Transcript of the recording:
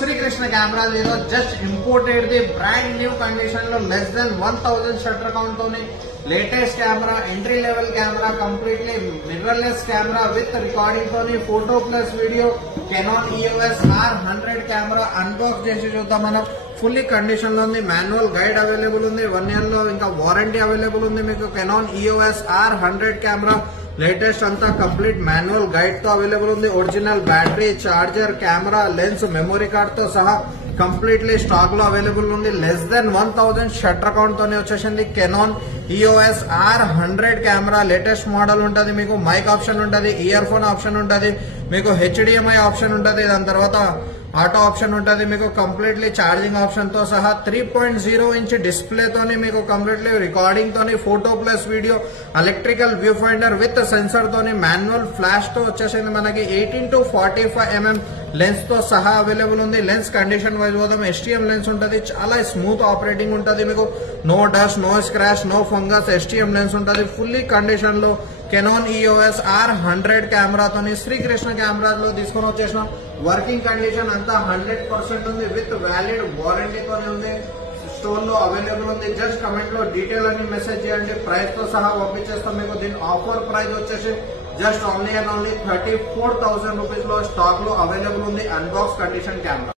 Srikrishna camera just imported the brand new condition లో less than 1000 shutter count తోని latest camera, entry level camera, completely mirrorless camera with recording తోని photo plus video Canon EOS R100 camera unbox చేసి చూద్దాం. మనం fully condition లో ఉంది. Manual guide available ఉంది. 1 year లో ఇంకా వారంటీ అవైలబుల్ ఉంది. మీకు Canon EOS R100 camera latest అంతా కంప్లీట్ మాన్యువల్ గైడ్ తో అవైలబుల్ ఉంది. Original battery, charger, camera, lens, memory card తో సహా కంప్లీట్లీ స్టాక్ లో అవైలబుల్ ఉంది. లెస్ దెన్ 1000 షట్టర్ కౌంట్ తోనే వచ్చేసింది. Canon EOS R100 camera latest model ఉంటుంది. మీకు మైక్ ఆప్షన్ ఉంటుంది, ఇయర్ ఫోన్ ఆప్షన్ ఉంటుంది, మీకు HDMI ఆప్షన్ ఉంటుంది, దాని తర్వాత ఆటో ఆప్షన్ ఉంటుంది. మీకు కంప్లీట్లీ ఛార్జింగ్ ఆప్షన్ తో సహా 3.0 ఇంచ్ డిస్ప్లే తోని మీకు కంప్లీట్లీ రికార్డింగ్ తోని photo plus video, electrical view finder with sensor తోని మాన్యువల్ ఫ్లాష్ తో వచ్చేసింది. మనకి 18 to 45 mm లెన్స్ తో సహా అవైలబుల్ ఉంది. లెన్స్ కండిషన్ వైజ్ పోదాం. STM లెన్స్ ఉంటుంది. చాలా స్మూత్ ఆపరేటింగ్ ఉంటుంది. మీకు no dust, no scratch, no fungus STM lens ఉంటుంది. ఫుల్లీ కండిషన్ లో కెనాన్ EOS R100 కెమెరాతోని శ్రీకృష్ణ కెమెరాలో తీసుకొని వచ్చేసినాం. వర్కింగ్ కండిషన్ అంతా 100% ఉంది. విత్ వ్యాలిడ్ వారంటీతోనే ఉంది. స్టోర్ లో అవైలబుల్ ఉంది. జస్ట్ కమెంట్ లో డీటెయిల్ అని మెసేజ్ చేయండి. ప్రైస్ తో సహా పంపించేస్తాం. మీకు దీని ఆఫర్ ప్రైస్ వచ్చేసి జస్ట్ ఓన్లీ 34,000 రూపీస్ లో స్టాక్ లో అవైలబుల్ ఉంది. Unbox condition camera.